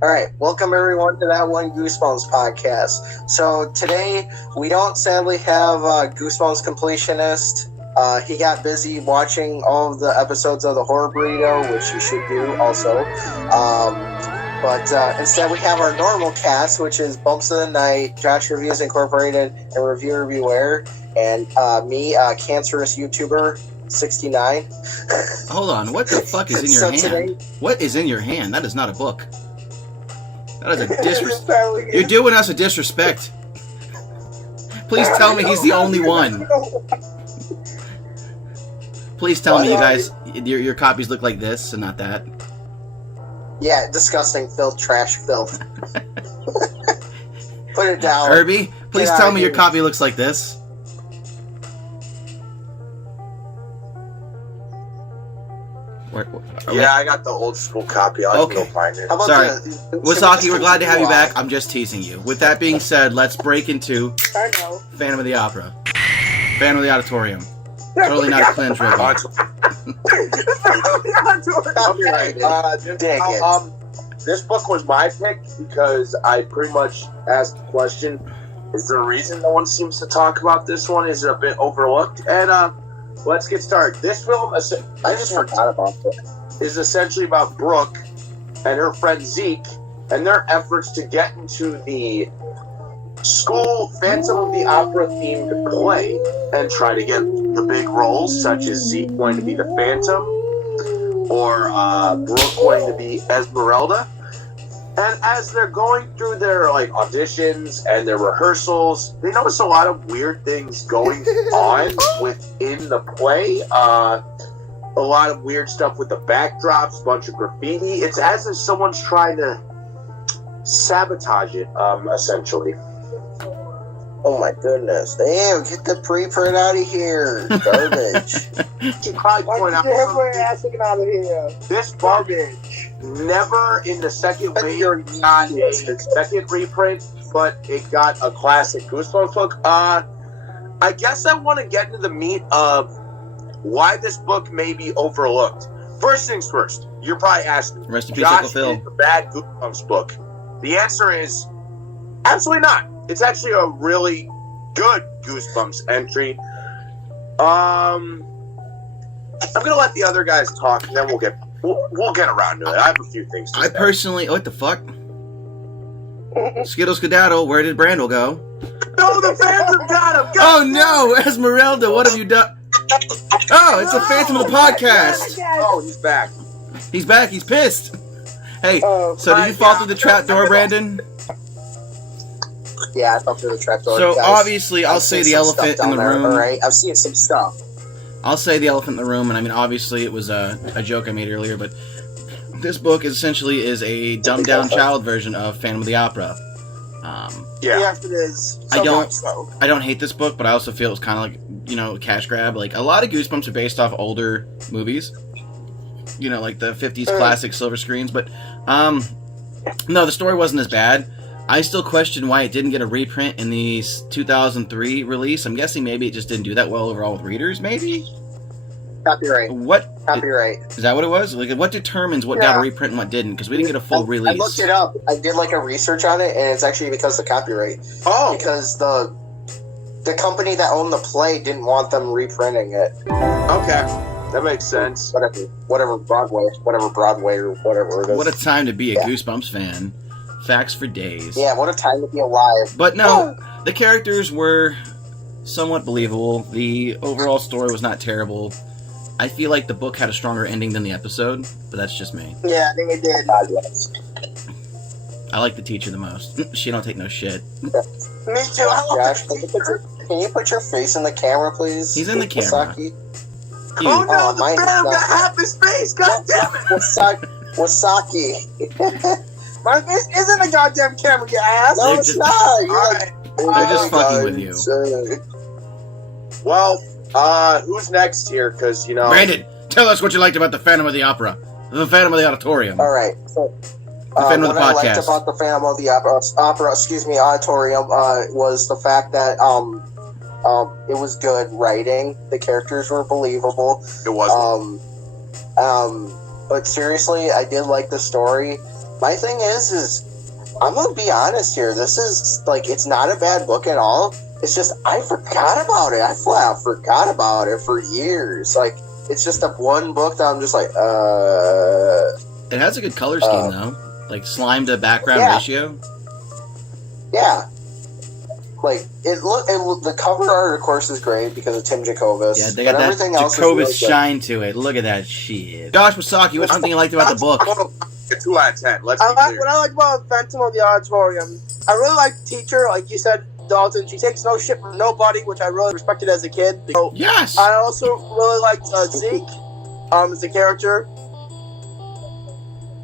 All right, welcome everyone to that one Goosebumps podcast. So today we don't sadly have Goosebumps completionist. He got busy watching all of the episodes of the Horror Burrito, which you should do also. But instead we have our normal cast, which is Bumps of the Night, Josh Reviews Incorporated, and Review Reviewer, and me, cancerous YouTuber 69. Hold on, what the fuck is in your hand? Today, what is in your hand? That is not a book. That is a disrespect. You're doing us a disrespect. Please tell me he's the only one. Please tell me you guys, your copies look like this and not that. Yeah, disgusting filth, trash filth. Put it down. Herbie, please tell me your copy looks like this. Yeah, I got the old school copy. I'll go find it. Sorry. Wasaki, we're glad to have you back. I'm just teasing you. With that being said, let's break into Phantom of the Opera. Phantom of the Auditorium. Totally not a cleanse review. This book was my pick because I pretty much asked the question, is there a reason no one seems to talk about this one? Is it a bit overlooked? And let's get started. This film, I just forgot about it, is essentially about Brooke and her friend Zeke and their efforts to get into the school Phantom of the Opera themed play and try to get the big roles, such as Zeke wanting to be the Phantom or Brooke wanting to be Esmeralda. And as they're going through their auditions and their rehearsals, they notice a lot of weird things going on within the play. A lot of weird stuff with the backdrops, a bunch of graffiti. It's as if someone's trying to sabotage it, essentially. Oh my goodness. Damn, get the preprint out of here. Garbage. She probably point out out of here. This garbage never in the second wave got a second reprint, but it got a classic Goosebumps book. I guess I want to get into the meat of why this book may be overlooked. First things first, you're probably asking, Rest in peace, Josh, Uncle Phil. is it a bad Goosebumps book? The answer is absolutely not. It's actually a really good Goosebumps entry. I'm gonna let the other guys talk, and then we'll get around to it. I have a few things to say. I personally, what the fuck? Skittle Skedaddle, where did Brandel go? No, the Phantom got him! Oh no, Esmeralda, what have you done? Oh, it's the Phantom of the podcast! Oh, he's back. He's back, he's pissed! Hey, so did you fall through the trap door, Brandon? Yeah, I fell through the trapdoor. So obviously, I'll say the elephant in the room. Alright, I've seen some stuff. I'll say the elephant in the room, and I mean, obviously, it was a joke I made earlier, but this book essentially is a dumbed-down child version of Phantom of the Opera. Yes, it is. I don't hate this book, but I also feel it's kind of like, a cash grab. Like, a lot of Goosebumps are based off older movies. Like the 50s classic silver screens, but no, the story wasn't as bad. I still question why it didn't get a reprint in the 2003 release. I'm guessing maybe it just didn't do that well overall with readers, maybe? Copyright. What? Copyright. Is that what it was? Like, what determines what got a reprint and what didn't? Because we didn't get a full release. I looked it up. I did a research on it, and it's actually because of copyright. Oh. Because the company that owned the play didn't want them reprinting it. Okay. That makes sense. Whatever Broadway or whatever it is. What a time to be a Goosebumps fan. Facts for days. Yeah, what a time to be alive. But no, the characters were somewhat believable. The overall story was not terrible. I feel like the book had a stronger ending than the episode, but that's just me. Yeah, I think it did. I like the teacher the most. She don't take no shit. Me too. Josh, can you put your face in the camera, please? He's in the camera. Wasaki? Oh no, the Phantom got half his face! God damn it! Wasaki. My face is in the goddamn camera, you ass! No, it's not! They're just fucking with you. Well, who's next here? Because, Brandon, tell us what you liked about the Phantom of the Opera. The Phantom of the Auditorium. Alright, so... the Phantom of the what podcast. I liked about the Phantom of the Auditorium, was the fact that, it was good writing. The characters were believable. It wasn't. But seriously, I did like the story. My thing is I'm gonna be honest here. This is like, it's not a bad book at all. It's just I forgot about it. I flat out forgot about it for years. Like, it's just a one book that I'm just like, It has a good color scheme though, like slime to background ratio. Yeah. Like, the cover art, of course, is great because of Tim Jacobus. Yeah, they got that Jacobus shine to it. Look at that shit. Josh Wasaki, what's something you liked about the book? 2 out of 10. Let's be clear. What I like about Phantom of the Auditorium, I really like the teacher, like you said, Dalton. She takes no shit from nobody, which I really respected as a kid. So, Yes! I also really liked Zeke as a character.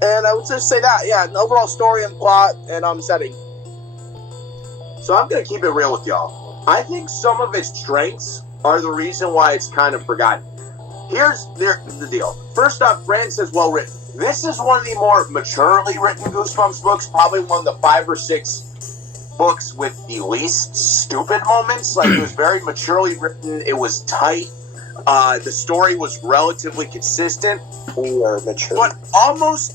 And I would just say that, yeah, the overall story and plot and setting. So I'm going to keep it real with y'all. I think some of its strengths are the reason why it's kind of forgotten. Here's the deal. First off, Brandon says well written. This is one of the more maturely written Goosebumps books, probably one of the 5 or 6 books with the least stupid moments. Like, it was very maturely written. It was tight. The story was relatively consistent. We are mature. But almost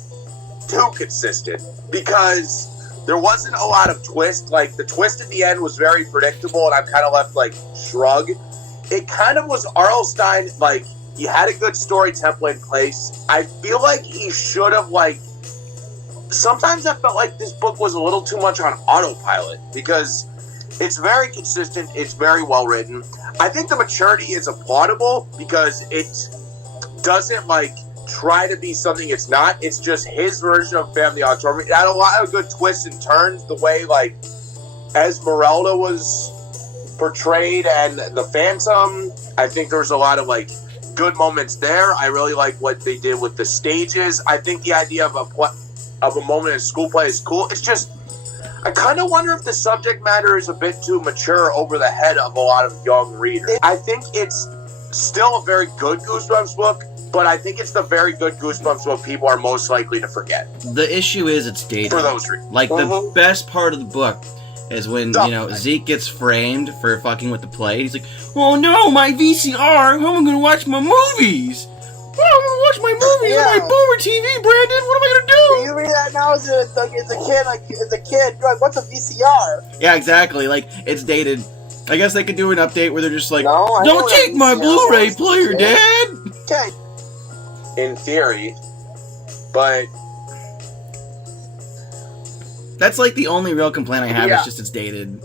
too consistent, because there wasn't a lot of twist. Like, the twist at the end was very predictable, and I'm kind of left, like, shrug. It kind of was R.L. Stine, like, he had a good story template in place. I feel like he should have, like, sometimes I felt like this book was a little too much on autopilot, because it's very consistent, it's very well written. I think the maturity is applaudable, because it doesn't, like, try to be something it's not. It's just his version of Family Auditorium. It had a lot of good twists and turns, the way, like, Esmeralda was portrayed and the Phantom. I think there was a lot of, like, good moments there. I really like what they did with the stages. I think the idea of a moment in school play is cool. It's just, I kind of wonder if the subject matter is a bit too mature over the head of a lot of young readers. I think it's still a very good Goosebumps book, but I think it's the very good Goosebumps book people are most likely to forget. The issue is it's dated. For those reasons. Like, the best part of the book is when, Zeke gets framed for fucking with the play. He's like, oh no, my VCR, how am I going to watch my movies? I'm going to watch my movies on my boomer TV, Brandon. What am I going to do? You read that now as a kid, you're like, what's a VCR? Yeah, exactly. Like, it's dated. I guess they could do an update where they're just like, No, I know don't what take a my VCR Blu-ray is. player, Yeah. Dad! Okay. In theory, but That's like the only real complaint I have, is just it's dated.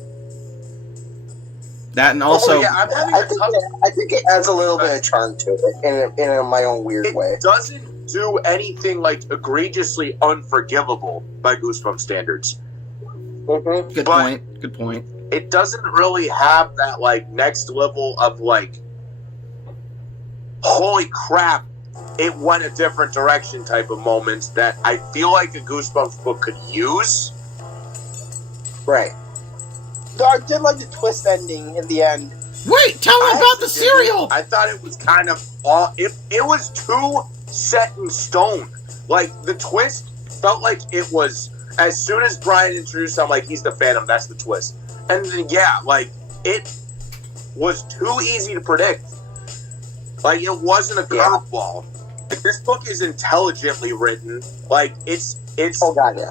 That, and also... I'm having I think it adds a little bit of charm to it in my own weird way. It doesn't do anything, like, egregiously unforgivable by Goosebumps standards. Mm-hmm. Good point. Good point. It doesn't really have that, like, next level of, like, holy crap, it went a different direction type of moments that I feel like a Goosebumps book could use. Right. Though I did like the twist ending in the end. Wait, tell me about the cereal! I thought it was kind of it was too set in stone. Like, the twist felt like it was, as soon as Brian introduced, I'm like, he's the Phantom, that's the twist. And then, yeah, like, it was too easy to predict. Like, it wasn't a curveball. Like, this book is intelligently written. Like, it's Oh god, yeah.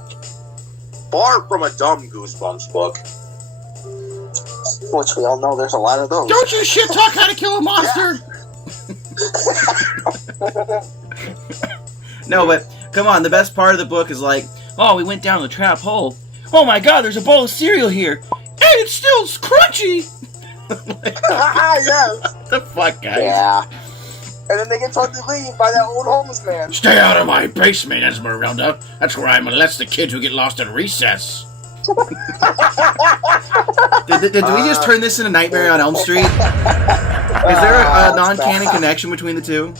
far from a dumb Goosebumps book. Which we all know there's a lot of those. Don't you shit talk How to Kill a Monster! No, but, come on, the best part of the book is like, oh, we went down the trap hole. Oh my god, there's a bowl of cereal here! And it's still crunchy! Yes. What the fuck, guys? Yeah. And then they get told to leave by that old homeless man. Stay out of my basement, Esmeralda. That's where I molest the kids who get lost at recess. Did we just turn this into Nightmare on Elm Street? Is there a non-canon connection between the two?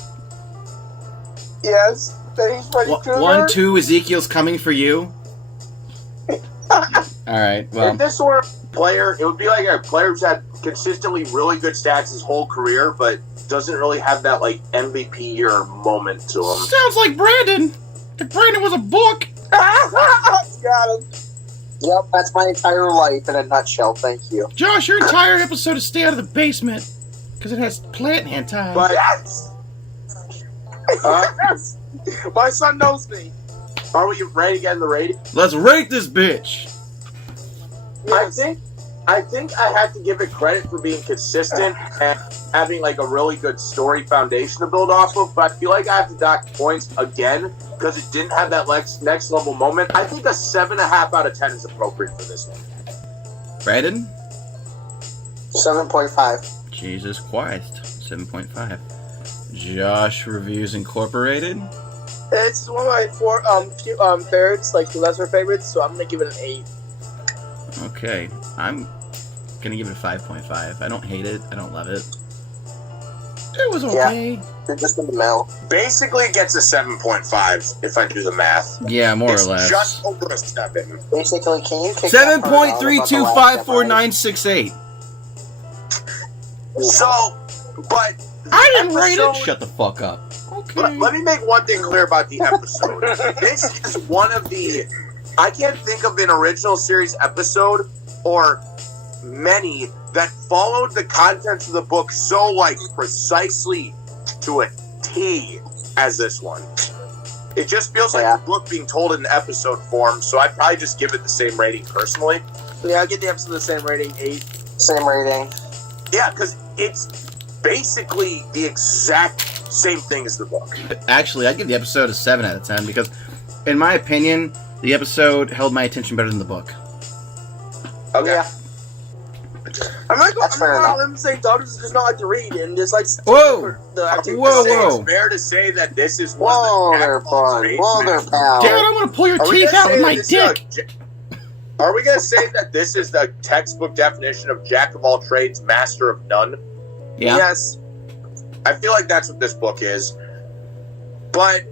Yes. That he's Freddy Krueger. 1, 2, Ezekiel's coming for you. Alright, well. If this were a player, it would be like a player who's had consistently really good stats his whole career, but doesn't really have that, like, MVP year moment to him. Sounds like Brandon. If Brandon was a book. Got him. Yep, that's my entire life in a nutshell, thank you. Josh, your entire episode is Stay Out of the Basement. Because it has plant hentai. But Yes. My son knows me. Are we ready to get in the rating? Let's rate this bitch. I think I have to give it credit for being consistent and having like a really good story foundation to build off of, but I feel like I have to dock points again because it didn't have that next level moment. I think a 7.5 out of 10 is appropriate for this one. Brandon? 7.5. Jesus Christ. 7.5. Josh Reviews Incorporated. It's one of my favorites, like the lesser favorites, so I'm gonna give it an 8. Okay. I'm gonna give it a 5.5. I don't hate it. I don't love it. It was okay. You're just in the middle. Basically, it gets a 7.5 if I do the math. Yeah, more It's or less. just over a 7. Basically, can you kick that part out about the last 7.3254968. episode? So, but I didn't rate it. episode- Shut the fuck up. Okay. Let me make one thing clear about the episode. This is one of the... I can't think of an original series episode or many that followed the contents of the book so, like, precisely to a T as this one. It just feels like a book being told in episode form, so I'd probably just give it the same rating personally. Yeah, I'll give the episode the same rating, 8. Same rating. Yeah, because it's basically the exact same thing as the book. Actually, I'd give the episode a 7 out of 10 because, in my opinion, the episode held my attention better than the book. Okay. Yeah. I'm not That's fair going enough. to say daughters just not like to read and just like Whoa! I think Whoa, it's whoa. fair to say that this is one Whoa of the there, Jack of all bud. trades Whoa there, matches. pal. Dad, I'm gonna pull your Are we teeth gonna out say with my this is a dick. Are we going to say that this is the textbook definition of Jack of all trades, master of none? Yeah. Yes. I feel like that's what this book is. But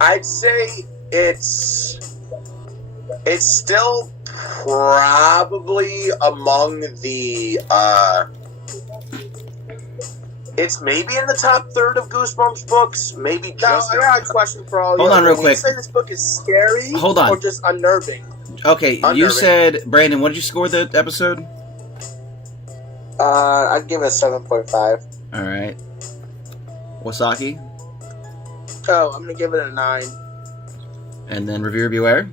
I'd say it's still probably among the it's maybe in the top third of Goosebumps books, maybe Now, just I got a question for all Hold you. on real Would quick. you say this book is scary Hold on. or just unnerving? Okay, you Unnerving. said, Brandon, what did you score the episode? I'd give it a 7.5. Alright. Wasaki? Oh, I'm going to give it a 9. And then Reviewer Beware?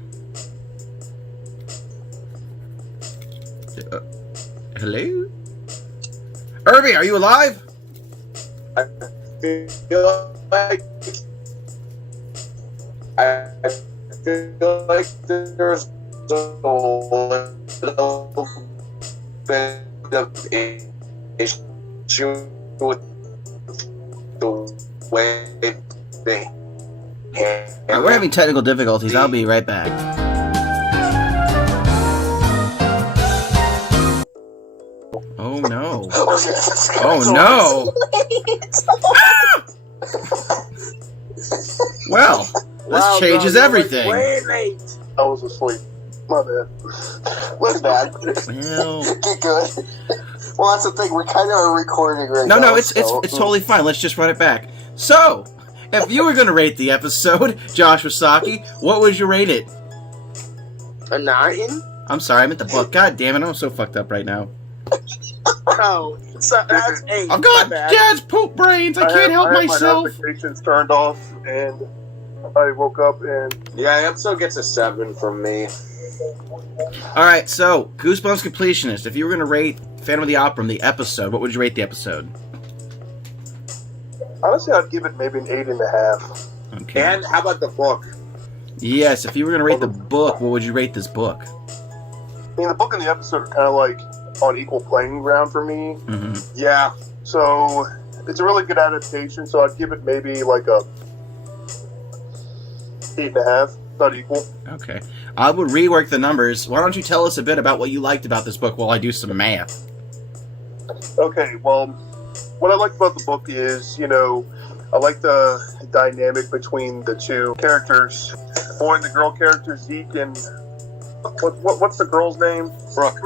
Hello? Irby, are you alive? I feel like there's a little bit of issue with the way they handle We're having technical difficulties. I'll be right back. Oh no. Oh no. Well, this changes everything. Way late. I was asleep. My bad. What's bad? Well, Get good. Well, that's the thing. We're kind of recording right now. no, it's so- totally fine. Let's just run it back. So, if you were going to rate the episode, Josh Wasaki, what would you rate it? A 9? I'm sorry, I meant the book. God damn it, I'm so fucked up right now. Oh, so that's 8. I've My got bad. dad's poop brains. I can't help myself. My notifications turned off, and I woke up and Yeah, the episode gets a 7 from me. All right, so Goosebumps Completionist. If you were going to rate Phantom of the Opera, the episode, what would you rate the episode? honestly, I'd give it maybe an 8.5. Okay. And how about the book? Yes, if you were going to rate the book, what would you rate this book? I mean, the book and the episode are kind of like on equal playing ground for me. Mm-hmm. Yeah. So it's a really good adaptation. So I'd give it maybe like a 8.5. Not equal. Okay. I would rework the numbers. Why don't you tell us a bit about what you liked about this book while I do some math? Okay, well, what I like about the book is, you know, I like the dynamic between the two characters, the boy and the girl character, Zeke and what's the girl's name? Brooke.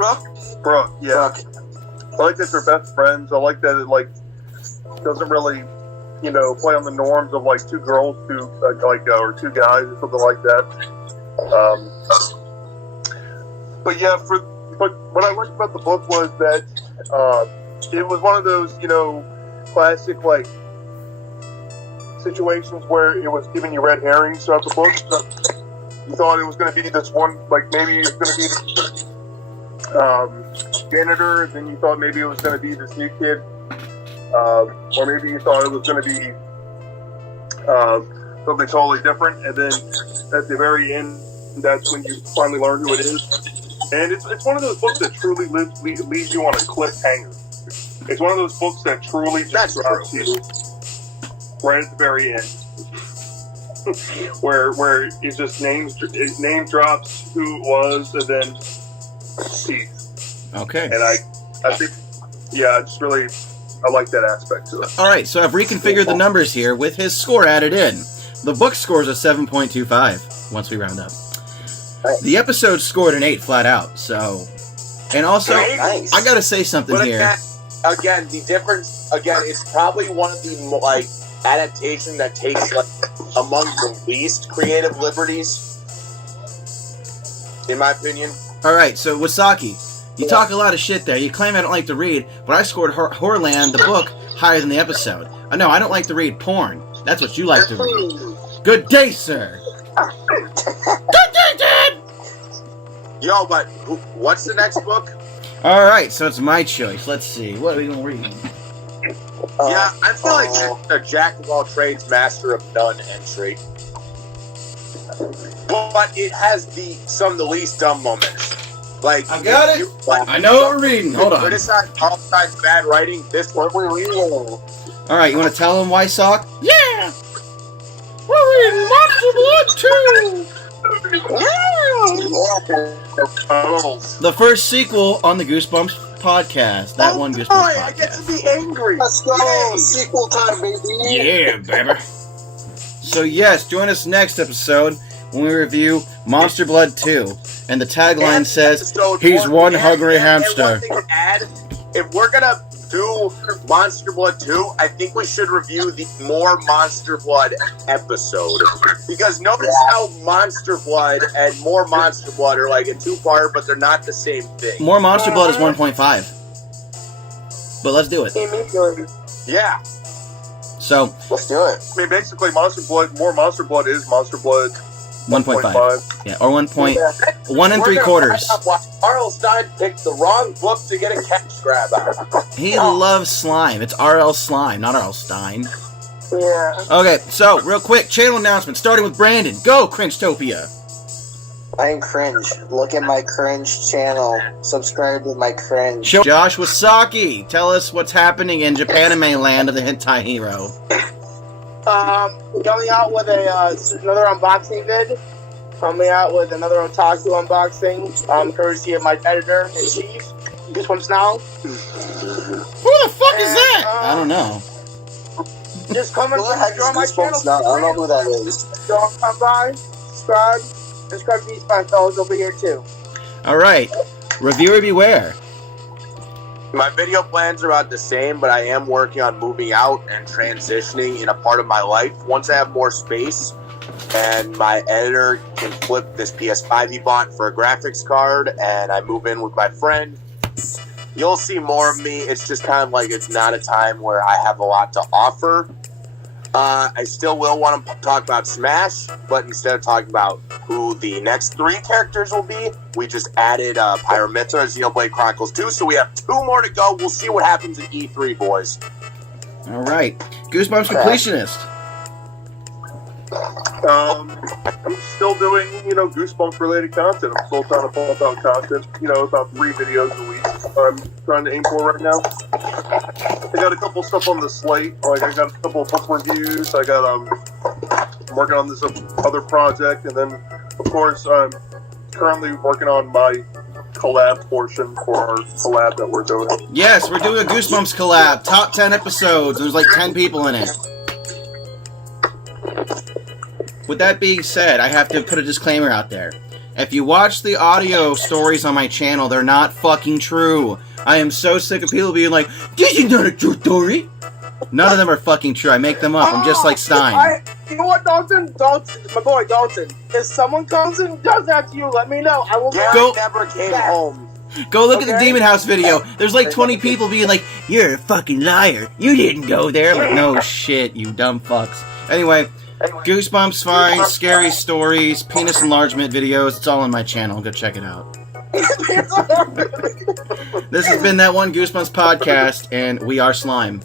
Brooke. Yeah. I like that they're best friends. I like that it like doesn't really, you know, play on the norms of like two girls, or two guys or something like that. But yeah, but what I liked about the book was that it was one of those, you know, classic like situations where it was giving you red herrings throughout the book. So you thought it was going to be this one, like maybe it's going to be this janitor, then you thought maybe it was going to be this new kid, or maybe you thought it was going to be something totally different, and then at the very end, that's when you finally learn who it is. And it's one of those books that truly leaves you on a cliffhanger. It's one of those books that truly just drops you right at the very end, where it just name drops who it was, and then cease. Okay. And I think, yeah, I like that aspect to it. All right, so I've reconfigured the numbers here with his score added in. The book scores a 7.25 once we round up. The episode scored an 8 flat out. So, and also, Nice. I gotta say something But here. again, the difference, it's probably one of the like adaptation that takes like among the least creative liberties, in my opinion. All right, so Wasaki, you talk a lot of shit there. You claim I don't like to read, but I scored Horrorland, the book, higher than the episode. No, I don't like to read porn. That's what you like to read. Good day, sir. Good day, Dad. Yo, but what's the next book? All right, so it's my choice. Let's see. What are we gonna read? Yeah, I feel like it's a jack of all trades, master of none entry. But it has some of the least dumb moments. Like I got it. I know what we're reading. Hold on. Criticize all sides bad writing. This one we're reading. All right, you want to tell them why, Sock? Yeah. We're reading Monster Blood 2. The first sequel on the Goosebumps podcast. That one Goosebumps I podcast. get to be angry. Let's go. Yay. Sequel time, baby. Yeah, baby. So yes, join us next episode when we review Monster Blood 2. And the tagline says, he's one hungry hamster. One thing to add, if we're gonna do Monster Blood 2, I think we should review the More Monster Blood episode. Because notice how Monster Blood and More Monster Blood are like a two-part, but they're not the same thing. More Monster Blood is 1.5. But let's do it. Yeah. So, Let's do it. I mean, basically, More Monster Blood is Monster Blood 1.5. Yeah, or 1 and We're 3 gonna quarters. find out why R.L. Stein picked the wrong book to get a cash grab out. He loves slime. It's R.L. Slime, not R.L. Stein. Yeah. Okay, so, real quick, channel announcement, starting with Brandon. Go, Cringetopia! I am cringe. Look at my cringe channel. Subscribe to my cringe. Josh Wasaki, tell us what's happening in Japanime land of the hentai hero. Coming out with another unboxing vid. Coming out with another Otaku unboxing. Courtesy of my editor in chief. Goosebumps Now. Who the fuck is that? I don't know. Just coming Who the heck is on my channel. Goosebumps Now? I don't know who that is. Don't come by. Subscribe. Subscribe to these fine fellas over here too. Alright, reviewer beware. My video plans are about the same, but I am working on moving out and transitioning in a part of my life. Once I have more space and my editor can flip this PS5 he bought for a graphics card and I move in with my friend, you'll see more of me. It's just kind of like it's not a time where I have a lot to offer. I still will want to talk about Smash, but instead of talking about who the next 3 characters will be, we just added Pyramithra, Xenoblade Chronicles 2, so we have 2 more to go. We'll see what happens at E3, boys. Alright, Goosebumps Completionist. I'm still doing, Goosebumps related content. I'm still trying to pump out content, about 3 videos a week. I'm trying to aim for right now. I got a couple stuff on the slate. Like I got a couple of book reviews. I'm working on this other project, and then of course I'm currently working on my collab portion for our collab that we're doing. Yes, we're doing a Goosebumps collab. Top 10 episodes. There's like 10 people in it. With that being said, I have to put a disclaimer out there. If you watch the audio stories on my channel, they're not fucking true. I am so sick of people being like, "This is not a true story." None of them are fucking true. I make them up. I'm just like Stein. You know what, Dalton? My boy Dalton. If someone comes and does that to you, let me know. I will Go- never came home. Go look at the Okay. Demon House video. There's like 20 people being like, "You're a fucking liar. You didn't go there." Like, no shit, you dumb fucks. Anyway, Goosebumps finds, scary stories, penis enlargement videos. It's all on my channel. Go check it out. This has been That One Goosebumps podcast, and we are Slime.